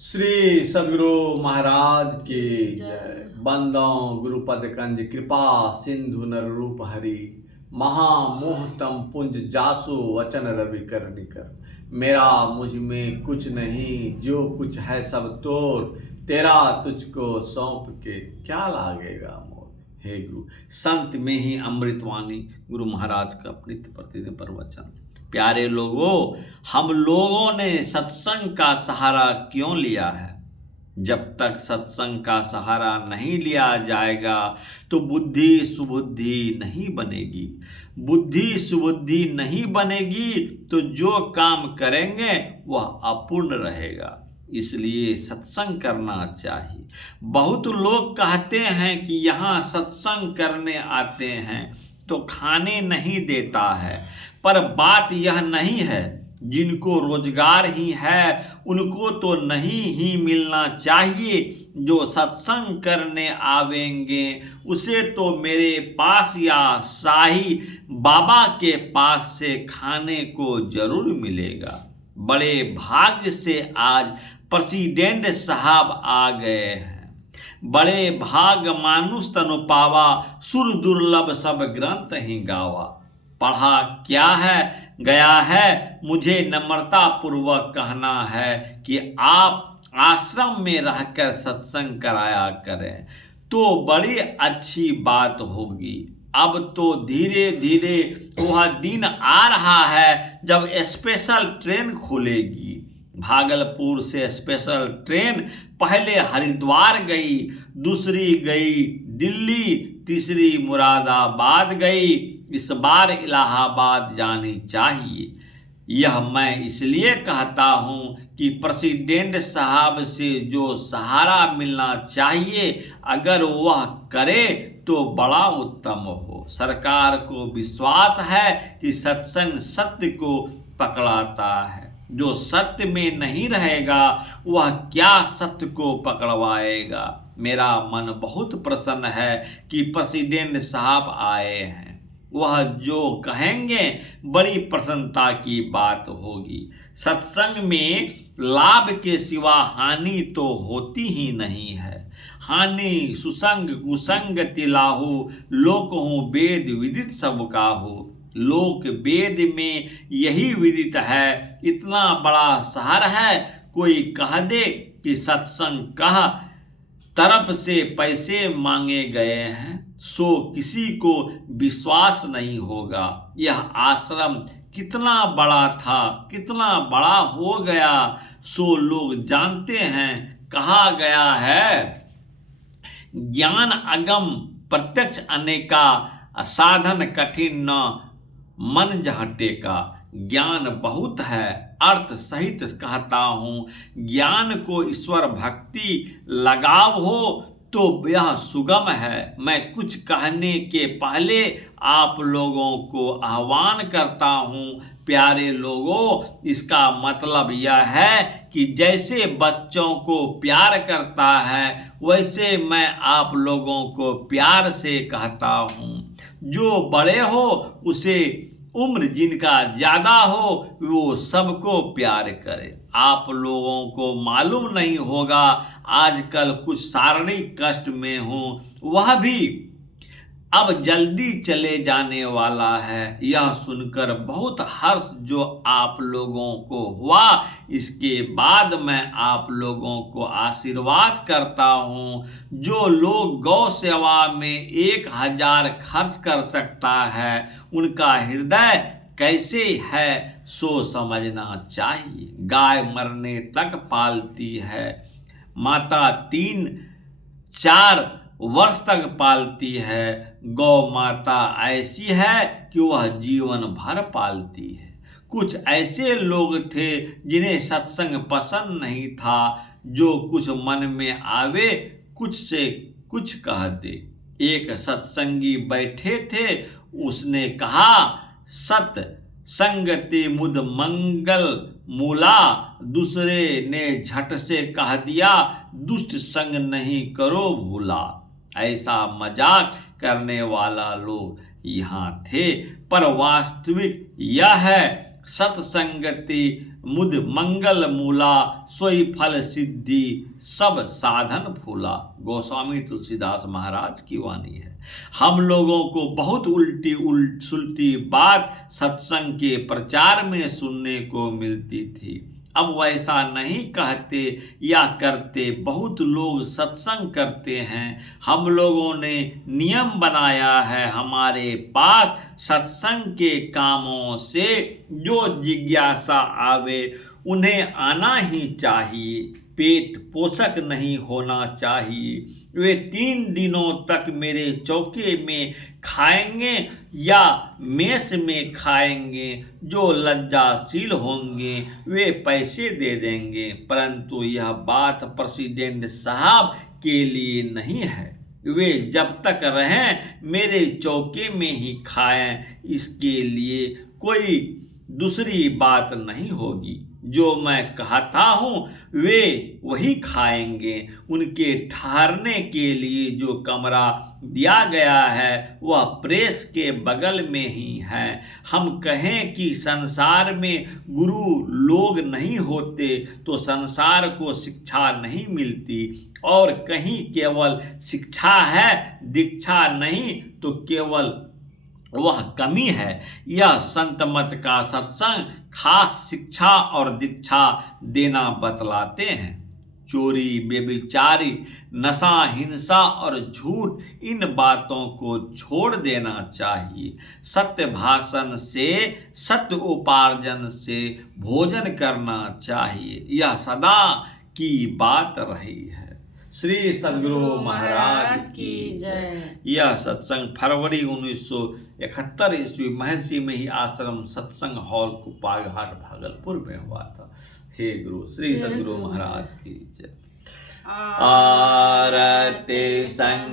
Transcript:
श्री सद्गुरु महाराज की जय। बंदो गुरुपद कंज कृपा सिंधु नर रूप हरि, महामोहतम पुंज जासु वचन रवि कर निकर। मेरा मुझ में कुछ नहीं, जो कुछ है सब तोर, तेरा तुझको सौंप के क्या लागेगा मोर। हे गुरु, संत में ही अमृतवाणी। गुरु महाराज का नित्य प्रतिदिन प्रवचन। प्यारे लोगों, हम लोगों ने सत्संग का सहारा क्यों लिया है? जब तक सत्संग का सहारा नहीं लिया जाएगा तो बुद्धि सुबुद्धि नहीं बनेगी। बुद्धि सुबुद्धि नहीं बनेगी तो जो काम करेंगे वह अपूर्ण रहेगा। इसलिए सत्संग करना चाहिए। बहुत लोग कहते हैं कि यहाँ सत्संग करने आते हैं तो खाने नहीं देता है, पर बात यह नहीं है। जिनको रोजगार ही है उनको तो नहीं ही मिलना चाहिए। जो सत्संग करने आवेंगे उसे तो मेरे पास या शाही बाबा के पास से खाने को जरूर मिलेगा। बड़े भाग्य से आज प्रेसिडेंट साहब आ गए हैं। बड़े भाग मानुष तनु पावा, सुर दुर्लभ सब ग्रंथ ही गावा। पढ़ा क्या है गया है, मुझे नम्रता पूर्वक कहना है कि आप आश्रम में रहकर सत्संग कराया करें तो बड़ी अच्छी बात होगी। अब तो धीरे धीरे वह दिन आ रहा है जब स्पेशल ट्रेन खुलेगी। भागलपुर से स्पेशल ट्रेन पहले हरिद्वार गई, दूसरी गई दिल्ली, तीसरी मुरादाबाद गई। इस बार इलाहाबाद जानी चाहिए। यह मैं इसलिए कहता हूँ कि प्रेसिडेंट साहब से जो सहारा मिलना चाहिए अगर वह करे तो बड़ा उत्तम हो। सरकार को विश्वास है कि सत्संग सत्य को पकड़ाता है। जो सत्य में नहीं रहेगा वह क्या सत्य को पकड़वाएगा। मेरा मन बहुत प्रसन्न है कि प्रेसिडेंट साहब आए हैं। वह जो कहेंगे बड़ी प्रसन्नता की बात होगी। सत्संग में लाभ के सिवा हानि तो होती ही नहीं है। हानि सुसंग कुसंग तिलाहु, लोक हूँ वेद विदित सबका हो। लोक वेद में यही विदित है। इतना बड़ा शहर है, कोई कह दे कि सत्संग कह तरफ से पैसे मांगे गए हैं सो किसी को विश्वास नहीं होगा। यह आश्रम कितना बड़ा था, कितना बड़ा हो गया सो लोग जानते हैं। कहा गया है ज्ञान अगम प्रत्यक्ष अनेका, साधन कठिन न मन जहटे का। ज्ञान बहुत है, अर्थ सहित कहता हूँ। ज्ञान को ईश्वर भक्ति लगाव हो तो यह सुगम है। मैं कुछ कहने के पहले आप लोगों को आह्वान करता हूँ। प्यारे लोगों, इसका मतलब यह है कि जैसे बच्चों को प्यार करता है वैसे मैं आप लोगों को प्यार से कहता हूँ। जो बड़े हो उसे उम्र जिनका ज़्यादा हो वो सबको प्यार करे। आप लोगों को मालूम नहीं होगा आजकल कुछ शारीरिक कष्ट में हूँ, वह भी अब जल्दी चले जाने वाला है। यह सुनकर बहुत हर्ष जो आप लोगों को हुआ। इसके बाद मैं आप लोगों को आशीर्वाद करता हूँ। जो लोग गौ सेवा में 1000 खर्च कर सकता है उनका हृदय कैसे है सो समझना चाहिए। गाय मरने तक पालती है, माता 3-4 वर्ष तक पालती है। गौ माता ऐसी है कि वह जीवन भर पालती है। कुछ ऐसे लोग थे जिन्हें सत्संग पसंद नहीं था। जो कुछ मन में आवे कुछ से कुछ कह दे। एक सत्संगी बैठे थे, उसने कहा सत संगति मुद मंगल मूला। दूसरे ने झट से कह दिया दुष्ट संग नहीं करो भूला। ऐसा मजाक करने वाला लोग यहाँ थे, पर वास्तविक यह है सत्संगति मुद मंगल मूला, सोई फल सिद्धि सब साधन फूला। गोस्वामी तुलसीदास महाराज की वाणी है। हम लोगों को बहुत सुलटी बात सत्संग के प्रचार में सुनने को मिलती थी। अब वैसा नहीं कहते या करते। बहुत लोग सत्संग करते हैं। हम लोगों ने नियम बनाया है, हमारे पास सत्संग के कामों से जो जिज्ञासा आवे उन्हें आना ही चाहिए। पेट पोषक नहीं होना चाहिए। वे 3 दिनों तक मेरे चौके में खाएंगे या मेस में खाएंगे। जो लज्जाशील होंगे वे पैसे दे देंगे, परंतु यह बात प्रेसिडेंट साहब के लिए नहीं है। वे जब तक रहें मेरे चौके में ही खाएं, इसके लिए कोई दूसरी बात नहीं होगी। जो मैं कहता हूँ वे वही खाएंगे। उनके ठहरने के लिए जो कमरा दिया गया है वह प्रेस के बगल में ही है। हम कहें कि संसार में गुरु लोग नहीं होते तो संसार को शिक्षा नहीं मिलती, और कहीं केवल शिक्षा है दीक्षा नहीं तो केवल वह कमी है। यह संत मत का सत्संग खास शिक्षा और दीक्षा देना बतलाते हैं। चोरी, बेविचारी, नशा, हिंसा और झूठ, इन बातों को छोड़ देना चाहिए। सत्य भाषण से, सत्य उपार्जन से भोजन करना चाहिए। यह सदा की बात रही है। श्री सद्गुरु महाराज की जय। यह सत्संग फरवरी 1971 ईस्वी महर्षि में ही आश्रम सत्संग हॉल कुपाल घाट भागलपुर में हुआ था। हे गुरु, श्री सद्गुरु महाराज की जय। आरती संग